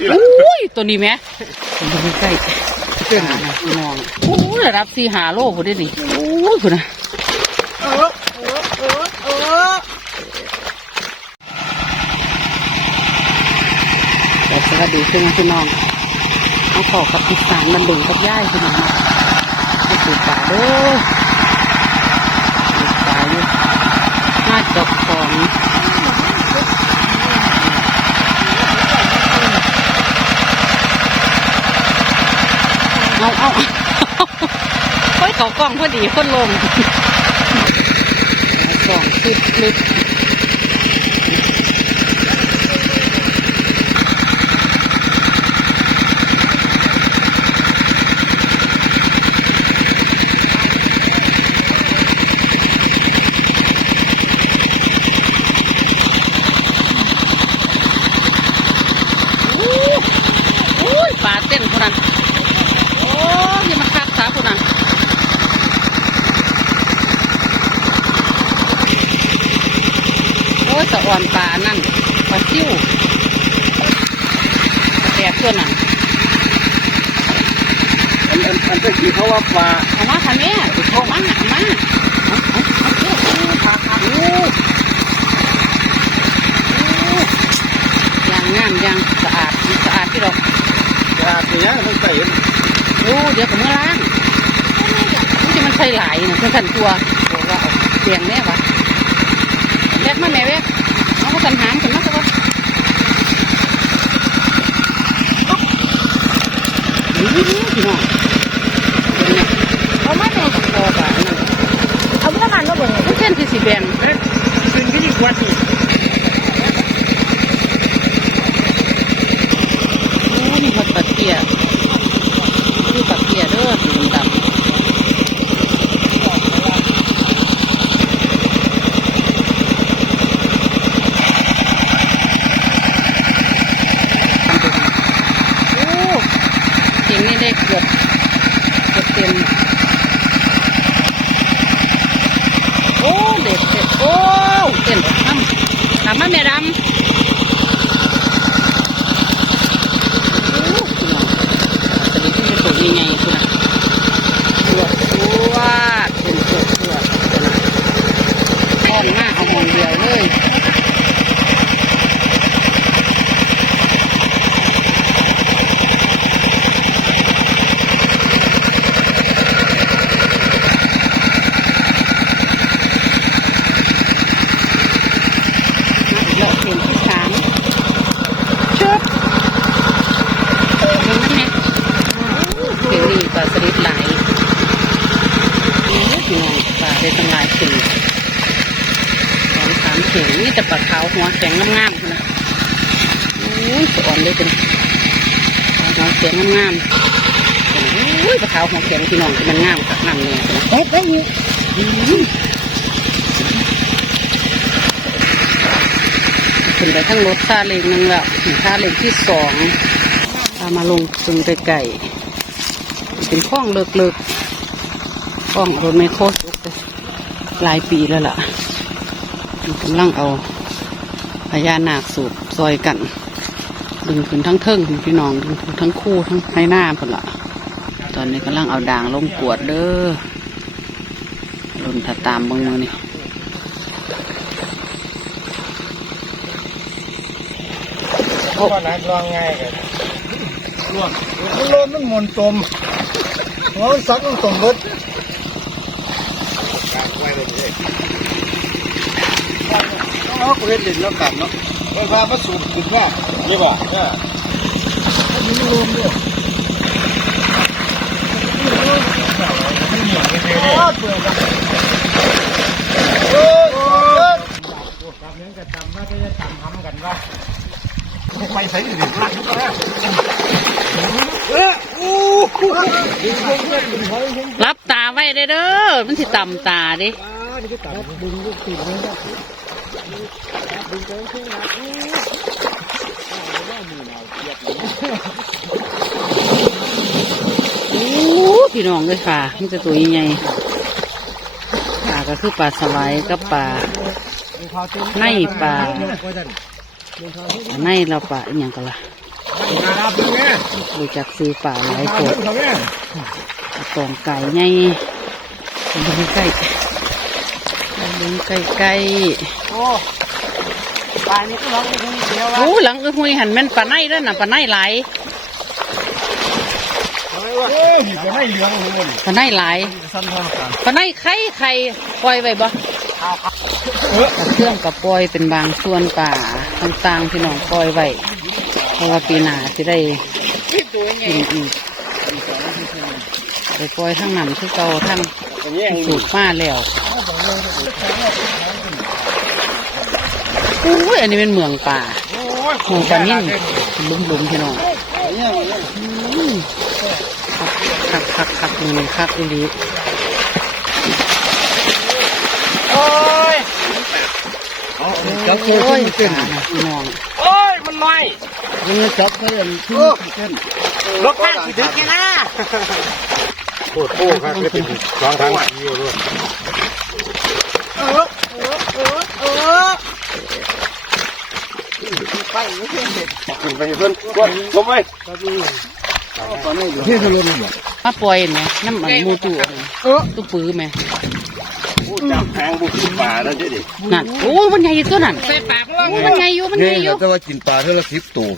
อุ้ยตัวนี้แหม่ตัวนี้ใกล้เต้นนะพี่น้องโอ้ยระดับสี่หาโลพุ่นได้นี่โอ้ยพุ่นนะเออเออเออเออแต่สวัสดีพี่น้องพี่น้องเอาขอกับอีสานมันดึงกับย่ายพี่น้องให้สูตรป่าเด้อสูตรป่าอยู่หน้าจบของเอาเอาค่อย เขากล้องพอดีคนลงกล้องคลิปคลิป โอ้ยปลาเต้นคนนั้นโอ้ยอย่ามาคักขาคนนั้นโอ้ยสะอ่อนปลานั่นปลาซิ่วแดกตัวนั้นอันอันอันตะกี้เขาว่าปลาเอามาค่ะแม่เอามาเอามาเอาเอาเอาเที่ยวเอาพาพาโอ้โอ้ยางงามยางสะอาดสะอาดที่เราปลาตัวนี้มันใส่โอ้เดี๋ยวกับเมื่อล้างนี่จะมันใส่หลายนะเพื่อนสันตัวบอกว่าเอาเสียงแน่วะแวกมาแม่แวกเอามา สันหางกันมาสักวันนี่นี่พี่น้องเป็นไงเอามาแม่พอป่ะนั่นเอามามันมาเบิ่งผู้เส้นที่สีแดงเอ้ยซึ่งที่นี่กว่าที่ โอ้นี่หดปัดเกียนี่ปัดเกียเด้อสีดำโอ้เก่งนี่ได้เกือบ เต็มโอ้เด็ดเด็ดโอ้เต้นทำทำมาแม่ดำโอ้พี่น้องสวัสดีที่เป็นตัวยังไงคุณน่ะสวดสวดเป็นสวดสวดคุณน่ะอ่อนมากเอามองเดียวเลยมาอีกแล้วเสียงที่สามชึบเห็นไหมเสียงนี่ปลาสลิดไหลโอ้ยพี่น้องปลาได้ตั้งหลายเข่งสองสา นี่แต่ปลาขาวหัวแข็งงามๆนะโอ้ยสอ่อนเลยเป็นหัวแข็งงามๆโอ้ยปลาขาวหัวแข็งพี่น้องมันงามกับงามเนี่ยนะเอ๊ะเอ้ยขึ้นไปทั้งรถซาเล้งหนึ่งแล้วถึงซาเล้งที่สองพามาลงตึงไปไก่เป็นคล้องเลิกๆคล้องรถไม่โคตรหลายปีแล้วล่ะ กำลังเอาพญานาคสูบซอยกัน ดึงขึ้นทั้งเทิงพี่น้องดึงขึ้นทั้งคู่ทั้งในหน้าพนละตอนนี้กำลังเอาด่างลงกวดเด้อลุนถ้าตามเบิ่งมือนี่โอ้นักลองง่ายกันลวกมันโลนมันหมุนตมหัวมันซักมันตมเบิด เอากูเห็นเด่นแล้วกันเนาะไฟฟ้ามาสูบขึ้นว่านี่ป่ะเอออันนี้มันรวมด้วยโอ้เปลือกอะโอ้ยตำเนื้อกับตำว่าจะตำทำกันว่าไปใส่ดิรักเออรับตาไว้เด้อเด้อมันสิต่ำตาดิ ดึงลูกติดเลยครับดึงไปเพื่อนรักโอ้พี่น้องเลยค่ะมันจะตัวยังไงปลาก็คือปลาสวายกับปลาในปลาในเราปลาอย่างกันล่ะมารับเพื่อนแม่รู้จักซื้อป่าหลายตอนเขาแม่กองไก่ไงดูใกล้ดูใกล้ใกล้โอ้ ปลานี่ก็ร้องคนเดียวโอ้หลังเออหุยหันแม่นปลาไนเด้อน่ะปลาไนหลายเฮ้ยจะไม่เหลืองเลยปลาไนหลายสั้นเท่ากันปลาไนไข่ไข่ปล่อยไว้บ่เออกับเครื่องกับปล่อยเป็นบางส่วนป่าต่างๆที่น้องปล่อยไว้เพราะว่าปีหน้าสิได้กินอีกไปปล่อยทั้งนั้นคือเก่าทั้งอย่างนี้สูตรมาแล้ว อุ้ยอันนี้เป็นเมืองป่าโอ้ยหมูปลานิ่มลุ่มๆพี่น้องอืมคักคักคักมือคักอีหลีโอ้ยโอ้ยป่านะพี่น้องโอ้ยมันน้อยมันจับเพื่อนที่เต้นรถข้างสิถึงแค่นะโคตรโค้ครับก็เป็นสองทางอยู่ด้วยเออเออเออเออ ไปไม่เพื่อนเด็ดขึ้นไปเพื่อนกดลงไปที่ทะเลนี่มาปล่อยไหมน้ำมันมูจูตู้ปื้อไหมจับแพงบุกป่าแล้วเจ๊ดินั่นโอ้มันใหญ่ตัวนั่นโอ้มันใหญ่อยู่มันใหญ่อยู่แต่ว่ากินปลาเท่าละสิบตัว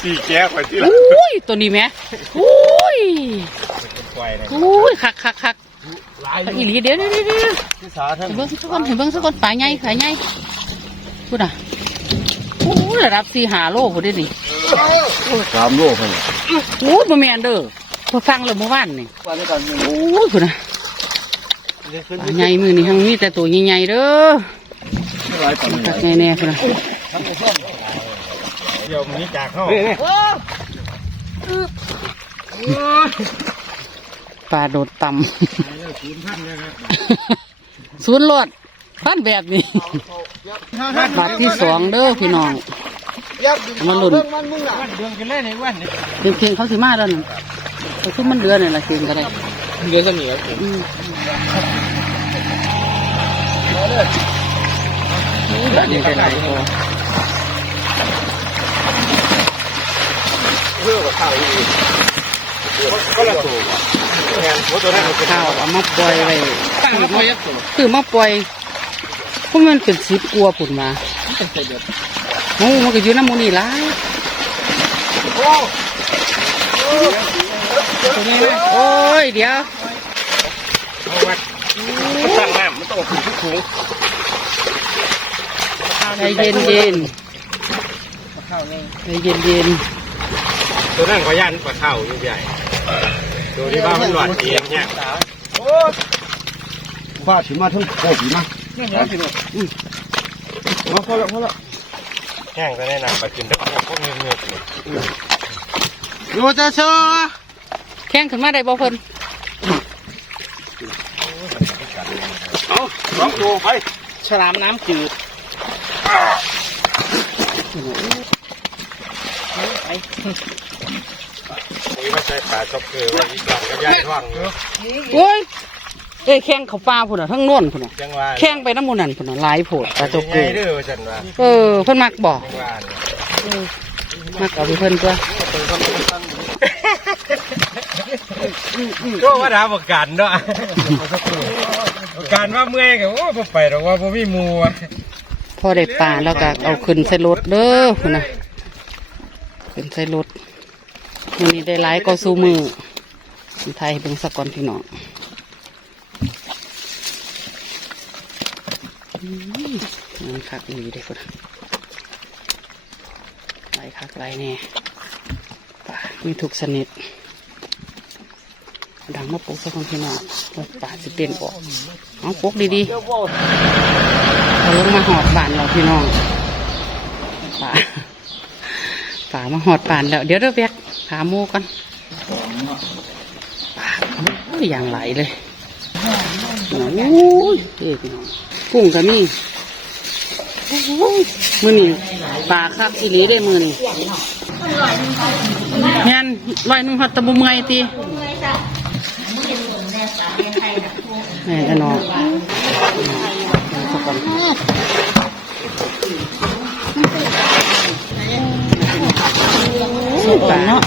สี่แก้วไปที่ละอุ้ยตัวนี้ไหมอุ้ยอุ้ยคักคักคักอีหลีเดี๋ยวเดี๋ยวเดี๋ยวเห็นเบิ้งสักคนเห็นเบิ้งสักคนป่าใหญ่ป่าใหญ่พูดอะ อ้ยระดับสี่หาโลพูดได้ดิสามโลพันโอ้ยบ่แม่นเด้อพอฟังแล้วเมื่อวานนี่ปลาด้วยกันโอ้ยพูดอะป่าใหญ่มือนี่ทั้งมีแต่ตัวใหญ่ๆเด้อหลายปลาคักแน่ๆพูดอะเดี๋ยวมีจากเข้าปลาโดดต่ำศูนย์รถพันแบบนี้ บาทที่สองเด้อพี่น้องเอามาลุ่นเดือนกันเลยในวันนี้เพียงเพียงเขาสิมาแล้วนั่นเขาขึ้นมันเดือนนี่แหละเพียงก็ได้เดือนสนิทอืมนี้เป็นไรพอเพื่อกับข้าวอีกก็ละตัวแทนหัวตัวนั้นข้าวเอามาปล่อยไว้คือมาปล่อย พราะมันเป็นสิบกลัวาผุนมาโอ้มันก็อยู่น้ำหมูนี่ละโอ้โอ้ยเดี๋ยวเอาวัดมันตั้งน้ำมันต้องขึ้นทุกถุงใจเย็นเย็นใจเย็นเย็นตัวนั้นขอยันปลาข้าวใหญ่ดูที่ว่ามันหวานเองเนี่ยฟาดถึงมาทั้งโคตรมา มาพอละพอละแห้งก็แนะนำไปกินได้พวกเนื้อเนื้ออยู่จะเชื่อแข่งขึ้นมาได้บ่เพิ่นเอาสองตัวไปฉลามน้ำจืดนี่มาใส่ปลาช็อกเกอร์ว่าอีกอย่างก็ย่ายท่องเนาะโอ้ย เอ้ยแข่งเขาปลาพุ่นน่ะทั้งโน่นพุ่นน่ะจังว่าแข่งไปน้ำหมูนั่นพุ่นน่ะหลายโพดปลาจกเกเกลืยอเด้อจันว่าเออเพิ่นมักบอกจังว่าเนี่ยมักเอาไปเพิ่นตัวก็ว่าดาประกันเนาะประกันว่าเมื่อยก็โอ้บ่ไปหรอกว่าบ่มีหมู่อะพอได้ปลาแล้วก็เอาขึ้นใส่รถเด้อพุ่นน่ะขึ้นใส่รถมื้อนี้ได้หลายก็สู้มือสิไทยให้เบิ่งสักก่อนพี่น้อง อืมมันคักอีหลีเด้อพุ่นน่ะหลคักหลายแน่ปลามีทุกชนิดดังมาปลุกสักคนพี่น้องป่าสิเปลี่ยนออกเอาปลุกดีๆเอาลงมาหอดบานเราพี่น้องป่าป่ามาหอดบานแล้ว เดี๋ยวเด้อแบกหาหมูกันป่าอยอย่างไหลเลยโอ้ยเอ้ยพี่น้อง กุ้งก็มีโอ้ยมือนี่ป่าคักอีหลีได้มือนี่แม่นลอยหนุ่งหัดตะบุเมอยตีแม่จะนอนสักคนสุกปลาเนาะ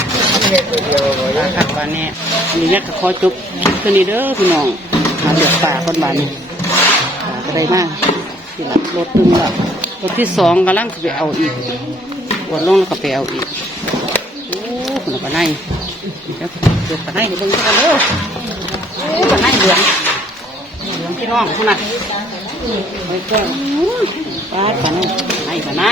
ปลาครับปลาเนี่ยนี่แม่ก็ขอจบตัวนี้เด้อพี่น้องมาเดือดปลาคนบานนี่ปลาก็ ไปมากที่หลังรถตึงแล้วรถที่สองกำลังไปเอาอีกปวดลงแล้วก็ไปเอาอีกโอ้ขนละปลาในนี่ครับเดือดปลาในเดี๋ยวเบิ่งกันเด้อโอ้ปลาในเหลืองเหลืองพี่น้องคนน่ะไปเจอปลาปลาในปลาในปลาใน